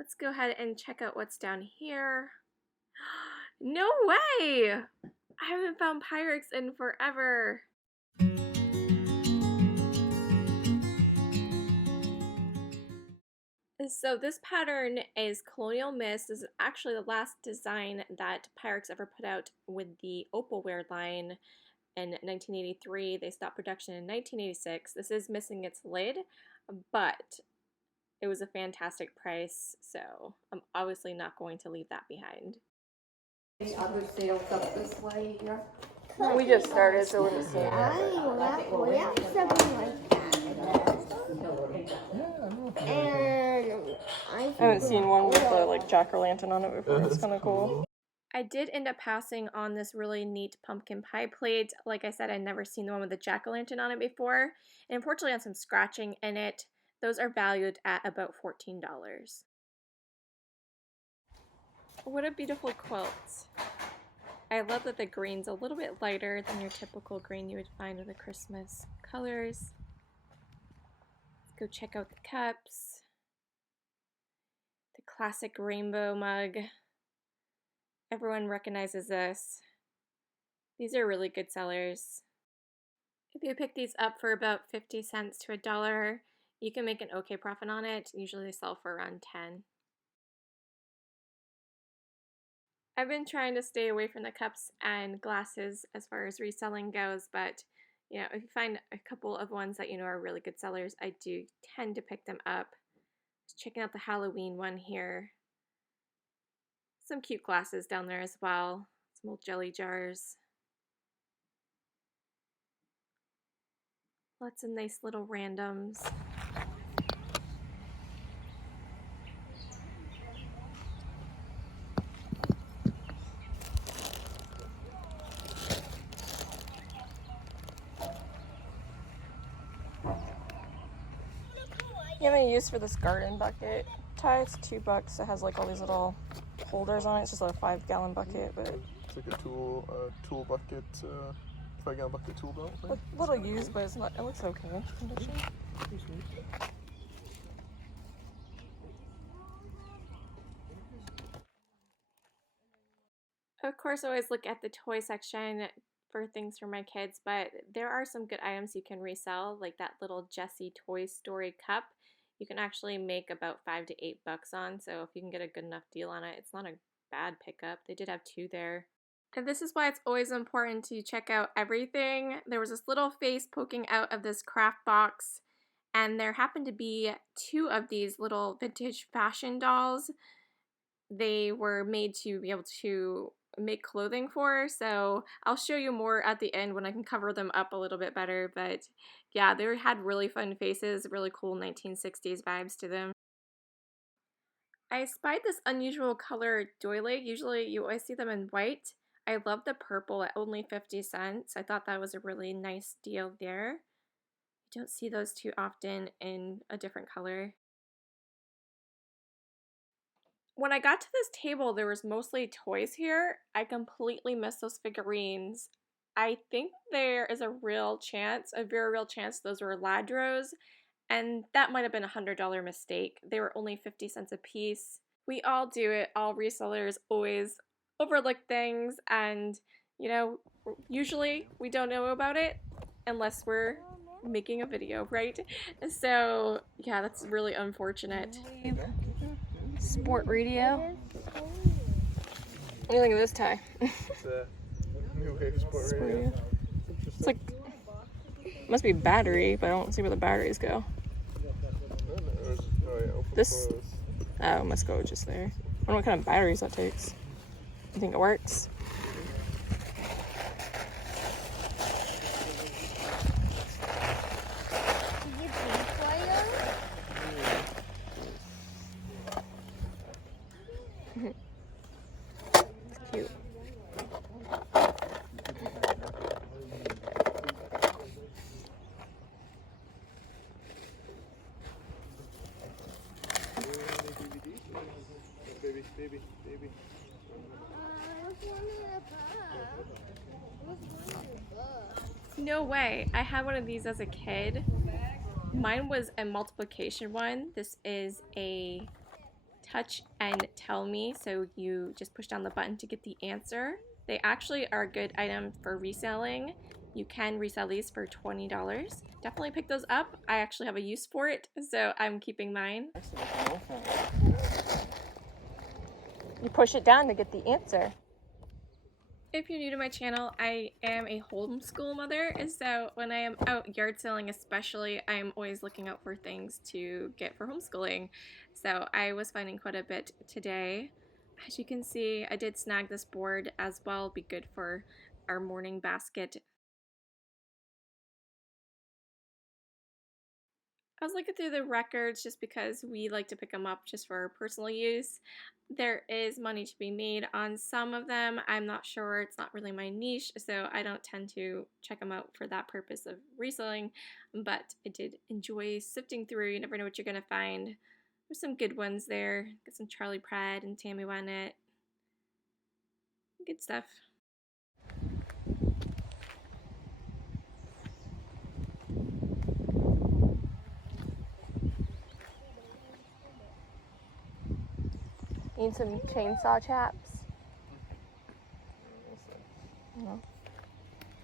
Let's go ahead and check out what's down here. No way! I haven't found Pyrex in forever. So this pattern is Colonial Mist. This is actually the last design that Pyrex ever put out with the Opalware line in 1983. They stopped production in 1986. This is missing its lid, but it was a fantastic price, so I'm obviously not going to leave that behind. Any other sales up this way here? We just started, so we're just seeing it. I have something like that. And I haven't seen one with a like jack-o'-lantern on it before. It's kind of cool. I did end up passing on this really neat pumpkin pie plate. Like I said, I'd never seen the one with the jack-o'-lantern on it before. And unfortunately, had some scratching in it. Those are valued at about $14. What a beautiful quilt. I love that the green's a little bit lighter than your typical green you would find with the Christmas colors. Let's go check out the cups. The classic rainbow mug. Everyone recognizes this. These are really good sellers. If you pick these up for about 50 cents to $1, you can make an okay profit on it. Usually they sell for around 10. I've been trying to stay away from the cups and glasses as far as reselling goes, but you know, if you find a couple of ones that you know are really good sellers, I do tend to pick them up. Just checking out the Halloween one here. Some cute glasses down there as well. Some old jelly jars. Lots of nice little randoms. You have any use for this garden bucket? Ty, it's $2. It has like all these little holders on it. It's just a 5-gallon bucket, but it's like a tool bucket, 5-gallon bucket tool belt thing. A little used, but it's not. It looks okay condition. Of course, I always look at the toy section for things for my kids, but there are some good items you can resell, like that little Jessie Toy Story cup. You can actually make about $5 to $8 on, so if you can get a good enough deal on it, it's not a bad pickup. They did have 2 there. And this is why it's always important to check out everything. There was this little face poking out of this craft box, and there happened to be 2 of these little vintage fashion dolls. They were made to be able to make clothing for, so I'll show you more at the end when I can cover them up a little bit better, but yeah, they had really fun faces, really cool 1960s vibes to them. I spied this unusual color doily. Usually you always see them in white. I love the purple at only 50 cents. I thought that was a really nice deal there. You don't see those too often in a different color. When I got to this table, there was mostly toys here. I completely missed those figurines. I think there is a real chance, a very real chance those were Ladros, and that might have been a $100 mistake. They were only 50 cents a piece. We all do it. All resellers always overlook things, and you know, usually we don't know about it unless we're making a video, right? So yeah, that's really unfortunate. Sport radio. What do you think of this tie? It's a new wave sport radio. It's like, must be battery, but I don't see where the batteries go. This, oh, must go just there. I don't know what kind of batteries that takes. You think it works? Cute. Baby. No way. I had one of these as a kid. Mine was a multiplication one. This is a touch and tell me, so you just push down the button to get the answer. They actually are a good item for reselling. You can resell these for $20. Definitely pick those up. I actually have a use for it, so I'm keeping mine. You push it down to get the answer. If you're new to my channel, I am a homeschool mother, so when I am out yard selling especially, I'm always looking out for things to get for homeschooling. So I was finding quite a bit today. As you can see, I did snag this board as well. It'll be good for our morning basket. I was looking through the records just because we like to pick them up just for personal use. There is money to be made on some of them. I'm not sure, it's not really my niche, so I don't tend to check them out for that purpose of reselling, but I did enjoy sifting through. You never know what you're gonna find. There's some good ones there. Got some Charlie Pratt and Tammy Wynette. Good stuff. Need some chainsaw chaps? No.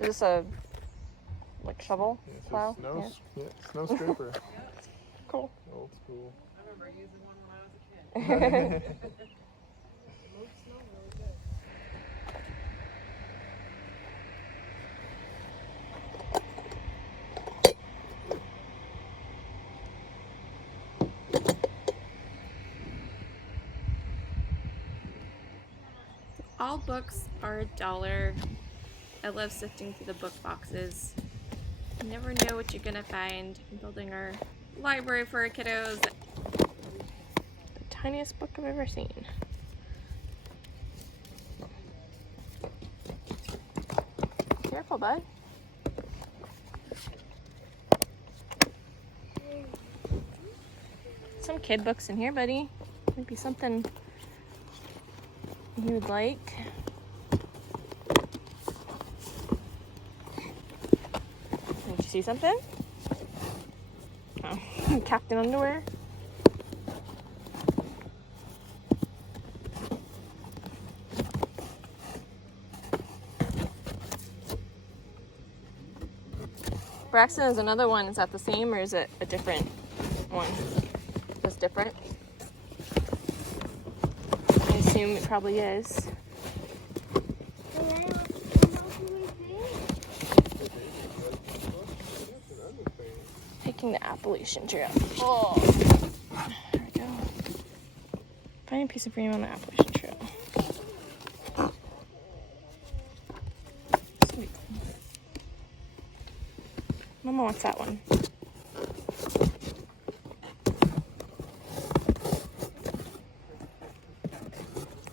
Is this a like shovel? Yeah, it's Plow? a snow scraper. Cool. Old school. I remember using one when I was a kid. Moved snow really good. All books are $1. I love sifting through the book boxes. You never know what you're gonna find. I'm building our library for our kiddos. The tiniest book I've ever seen. Careful, bud. Some kid books in here, buddy. Might be something you would like. Did you see something? Oh, Captain Underwear. Braxton is another one. Is that the same or is it a different one? Just different? I assume it probably is. Taking the Appalachian Trail. Oh, there we go. Find a piece of green on the Appalachian Trail. Sweet. Mama wants that one.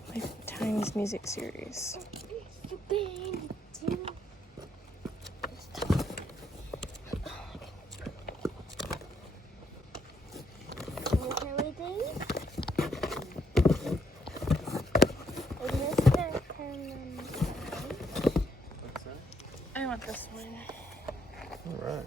Lifetime's music series. I want this one. All right.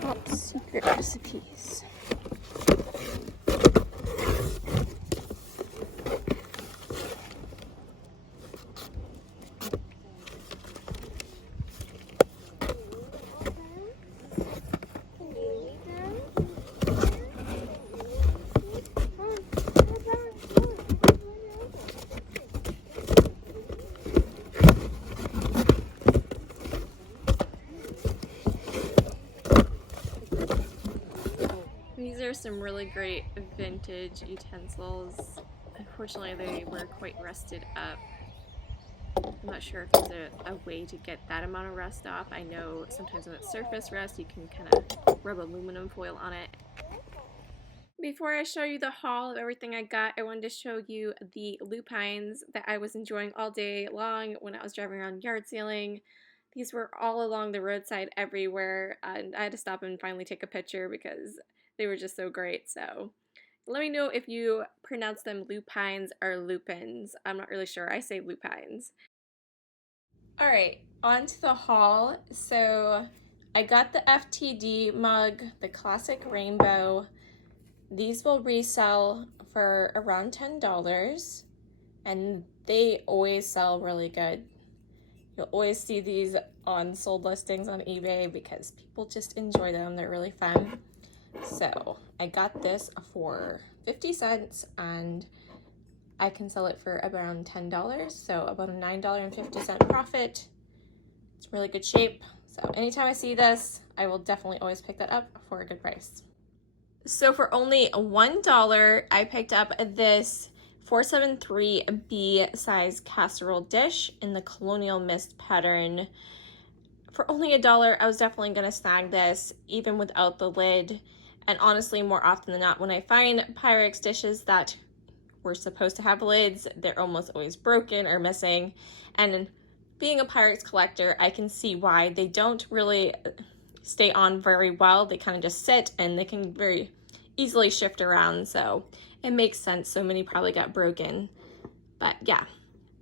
Top secret recipes. These are some really great vintage utensils. Unfortunately, they were quite rusted up. I'm not sure if there's a way to get that amount of rust off. I know sometimes when it's surface rust, you can kind of rub aluminum foil on it. Before I show you the haul of everything I got, I wanted to show you the lupines that I was enjoying all day long when I was driving around yard sailing. These were all along the roadside everywhere, and I had to stop and finally take a picture because they were just so great. So Let me know if you pronounce them lupines or lupins. I'm not really sure. I say lupines. All right, on to the haul. So I got the FTD mug, the classic rainbow. These will resell for around $10, and they always sell really good. You'll always see these on sold listings on eBay because people just enjoy them. They're really fun. So I got this for 50 cents and I can sell it for around $10. So about a $9.50 profit. It's really good shape. So anytime I see this, I will definitely always pick that up for a good price. So for only $1, I picked up this 473B size casserole dish in the Colonial Mist pattern. For only $1, I was definitely gonna snag this even without the lid. And honestly, more often than not, when I find Pyrex dishes that were supposed to have lids, they're almost always broken or missing. And being a Pyrex collector, I can see why they don't really stay on very well. They kind of just sit and they can very easily shift around. So it makes sense. So many probably got broken. But yeah,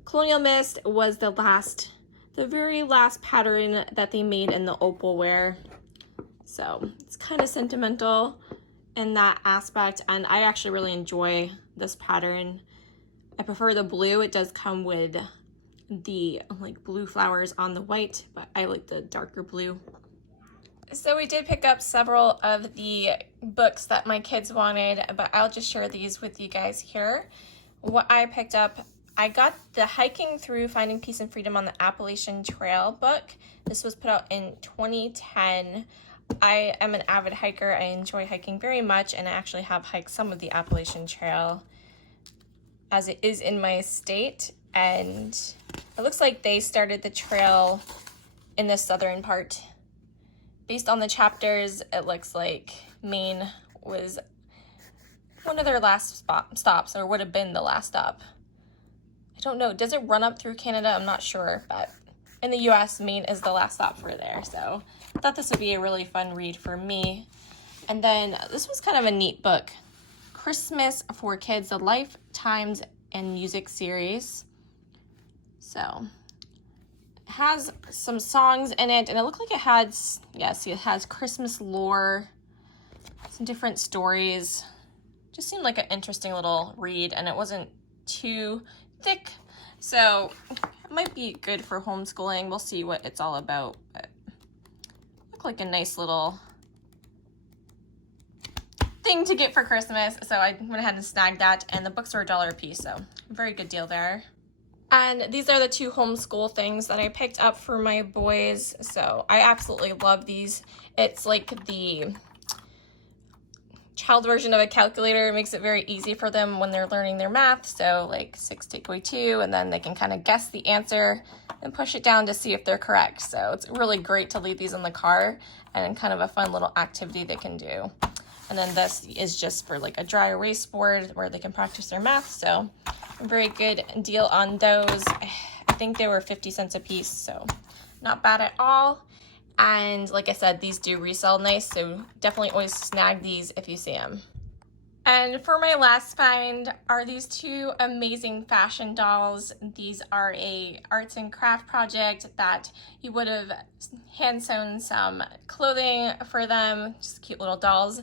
Colonial Mist was the very last pattern that they made in the opalware. So it's kind of sentimental in that aspect, and I actually really enjoy this pattern. I prefer the blue. It does come with the like blue flowers on the white, but I like the darker blue. So we did pick up several of the books that my kids wanted, but I'll just share these with you guys here. What I picked up, I got the Hiking Through Finding Peace and Freedom on the Appalachian Trail book. This was put out in 2010. I am an avid hiker. I enjoy hiking very much, and I actually have hiked some of the Appalachian Trail as it is in my state, and it looks like they started the trail in the southern part. Based on the chapters, it looks like Maine was one of their last stops, or would have been the last stop. I don't know. Does it run up through Canada? I'm not sure, but in the US, Maine is the last stop for there. So I thought this would be a really fun read for me. And then this was kind of a neat book. Christmas for Kids, the Lifetimes and Music series. So it has some songs in it, and it looked like it had, it has Christmas lore, some different stories. Just seemed like an interesting little read, and it wasn't too thick. So it might be good for homeschooling. We'll see what it's all about. But it looked like a nice little thing to get for Christmas. So I went ahead and snagged that, and the books were $1 a piece. So very good deal there. And these are the two homeschool things that I picked up for my boys. So I absolutely love these. It's like the child version of a calculator. It makes it very easy for them when they're learning their math. So like 6 take away 2, and then they can kind of guess the answer and push it down to see if they're correct. So it's really great to leave these in the car, and kind of a fun little activity they can do. And then this is just for like a dry erase board where they can practice their math. So a very good deal on those. I think they were 50 cents a piece, so not bad at all. And like I said, these do resell nice, so definitely always snag these if you see them. And for my last find are these two amazing fashion dolls. These are a arts and craft project that you would have hand sewn some clothing for them, just cute little dolls.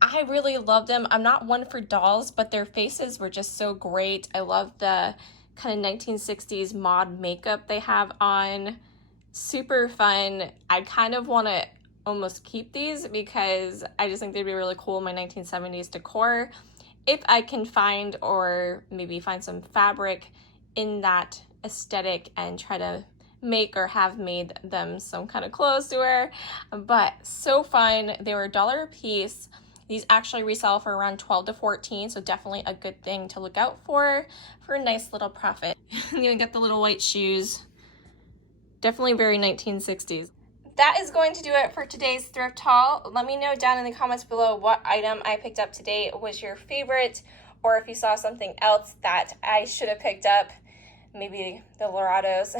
I really love them. I'm not one for dolls, but their faces were just so great. I love the kind of 1960s mod makeup they have on. Super fun. I kind of want to almost keep these because I just think they'd be really cool in my 1970s decor. If I can find, or maybe find some fabric in that aesthetic and try to make or have made them some kind of clothes to wear. But so fun. They were $1 a piece. These actually resell for around 12 to 14, so definitely a good thing to look out for a nice little profit. You even get the little white shoes. Definitely very 1960s. That is going to do it for today's thrift haul. Let me know down in the comments below what item I picked up today was your favorite, or if you saw something else that I should have picked up. Maybe the Lorados.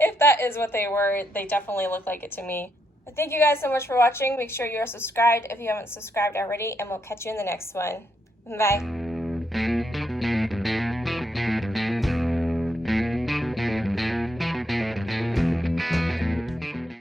If that is what they were, they definitely look like it to me. But thank you guys so much for watching. Make sure you are subscribed if you haven't subscribed already, and we'll catch you in the next one. Bye.